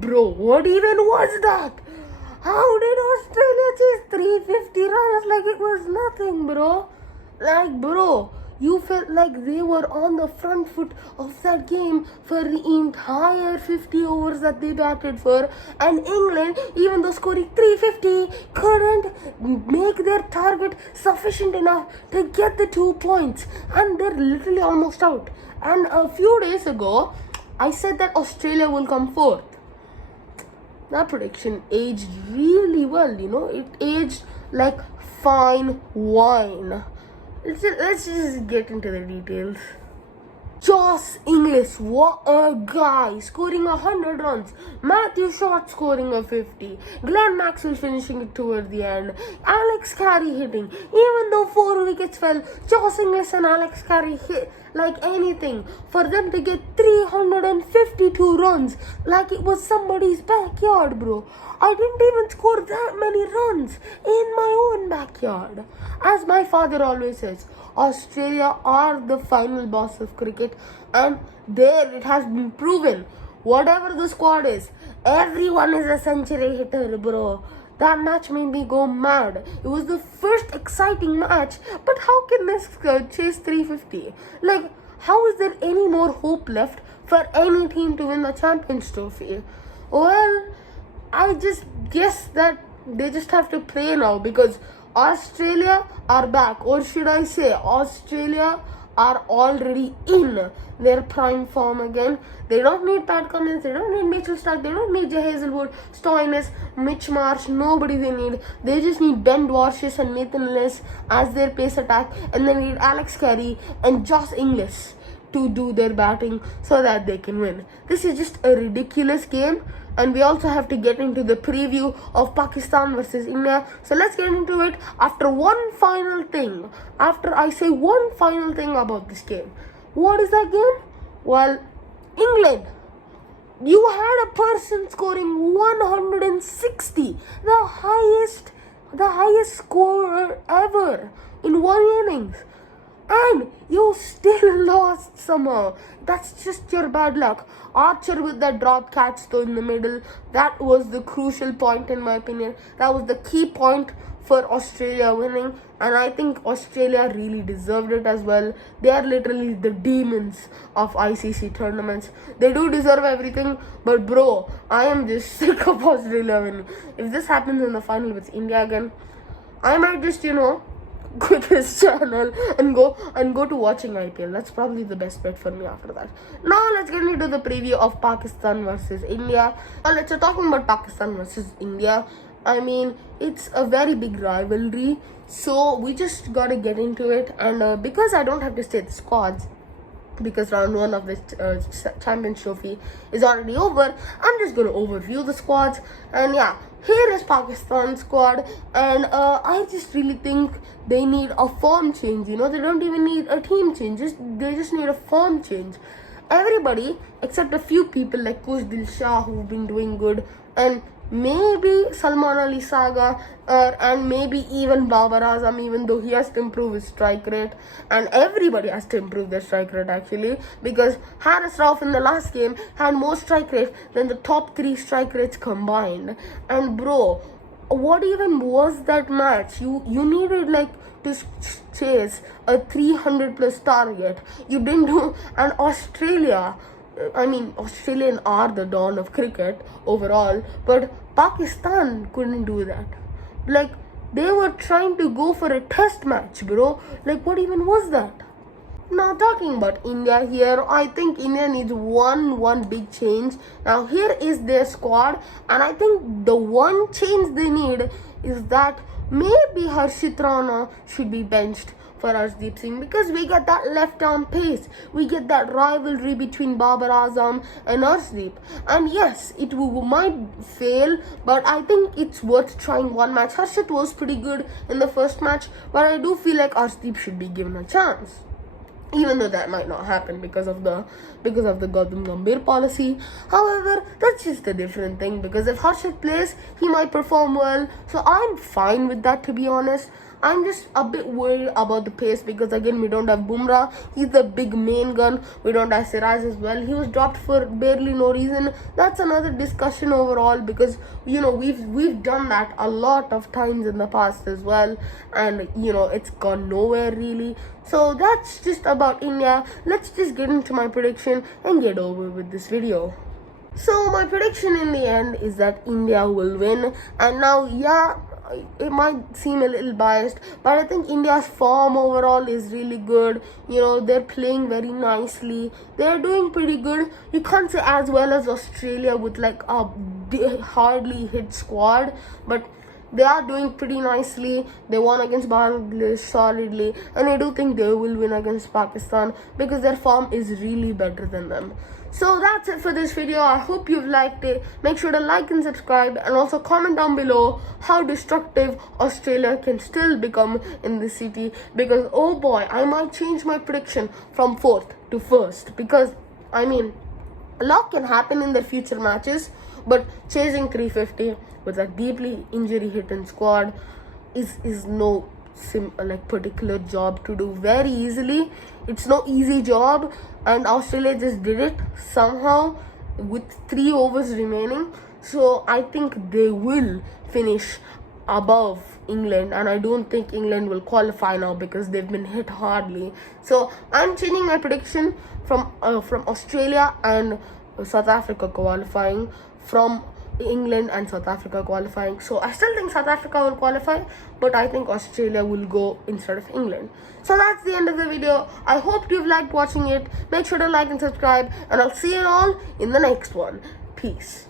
Bro, what even was that? How did Australia chase 350 runs like it was nothing, bro? Like, bro, you felt like they were on the front foot of that game for the entire 50 overs that they batted for. And England, even though scoring 350, couldn't make their target sufficient enough to get the 2 points. And they're literally almost out. And a few days ago, I said that Australia will come fourth. That prediction aged really well, it aged like fine wine. Let's just get into the details. Josh Inglis, what a guy, scoring 100 runs. Matthew Short scoring a 50. Glenn Maxwell finishing it toward the end. Alex Carey hitting. Even though 4 wickets fell, Josh Inglis and Alex Carey hit like anything. For them to get 352 runs like it was somebody's backyard, bro. I didn't even score that many runs in my own backyard. As my father always says, Australia are the final boss of cricket, and there it has been proven. Whatever the squad is, everyone is a century hitter, bro. That match made me go mad. It was the first exciting match, but how can this chase 350? Like, how is there any more hope left for any team to win the Champions Trophy? Well, I just guess that they just have to pray now, because Australia are back, or should I say Australia are already in their prime form again. They don't need Pat Cummins, they don't need Mitchell Stark, they don't need Jay Hazelwood, Stoinis, Mitch Marsh, nobody they need. They just need Ben Dwarshuis and Nathan Ellis as their pace attack, and they need Alex Carey and Josh Inglis to do their batting so that they can win. This is just a ridiculous game, and we also have to get into the preview of Pakistan versus India. So let's get into it after one final thing. After I say one final thing about this game. What is that game? Well, England. You had a person scoring 160, the highest scorer ever in one innings. And you still lost somehow. That's just your bad luck. Archer with that drop catch though in the middle, that was the crucial point in my opinion. That was the key point for Australia winning, and I think Australia really deserved it as well. They are literally the demons of ICC tournaments. They do deserve everything, but bro, I am just sick of Australia winning. If this happens in the final with India again, I might just, quit this channel and go to watching IPL. That's probably the best bet for me after that. Now let's get into the preview of Pakistan versus India. Let's talking about Pakistan versus India. I mean, it's a very big rivalry, so we just gotta get into it. And because I don't have to say the squads, because round 1 of this Champions Trophy is already over, I'm just gonna overview the squads. And yeah, here is Pakistan's squad, and I just really think they need a form change. They don't even need a team change. They just need a form change. Everybody except a few people like Kushdil Shah, who've been doing good, and maybe Salman Ali Saga, and maybe even Babar Azam, even though he has to improve his strike rate, and everybody has to improve their strike rate actually, because Haris Rauf in the last game had more strike rate than the top 3 strike rates combined. And bro, what even was that match? You needed to chase a 300 plus target. You didn't do. And Australian are the dawn of cricket overall, but Pakistan couldn't do that. They were trying to go for a test match, bro. What even was that? Now talking about India here, I think India needs one big change. Now here is their squad, and I think the one change they need is that maybe Harshit Rana should be benched for Arshdeep Singh, because we get that left arm pace, we get that rivalry between Babar Azam and Arshdeep. And yes, it might fail, but I think it's worth trying one match. Harshit was pretty good in the first match, but I do feel like Arshdeep should be given a chance, even though that might not happen because of the Gautam Gambhir policy. However, that's just a different thing, because if Harshit plays, he might perform well, so I'm fine with that, to be honest. I'm just a bit worried about the pace because again we don't have Bumrah. He's the big main gun. We don't have Siraj as well. He was dropped for barely no reason. That's another discussion overall because we've done that a lot of times in the past as well, and it's gone nowhere really. So that's just about India. Let's just get into my prediction and get over with this video. So my prediction in the end is that India will win. And now, yeah, it might seem a little biased, but I think India's form overall is really good. They're playing very nicely. They're doing pretty good. You can't say as well as Australia with like a hardly hit squad, but they are doing pretty nicely. They won against Bangladesh solidly, and I do think they will win against Pakistan because their form is really better than them. So that's it for this video. I hope you've liked it. Make sure to like and subscribe, and also comment down below how destructive Australia can still become in this city, because oh boy, I might change my prediction from 4th to 1st, because I mean a lot can happen in the future matches, but chasing 350 with a deeply injury hidden squad is no particular job to do very easily. It's no easy job, and Australia just did it somehow with 3 overs remaining. So I think they will finish above England, and I don't think England will qualify now because they've been hit hardly. So I'm changing my prediction from Australia and South Africa qualifying, from England and South Africa qualifying. So I still think South Africa will qualify, but I think Australia will go instead of England. So that's the end of the video. I hope you've liked watching it. Make sure to like and subscribe, and I'll see you all in the next one. Peace.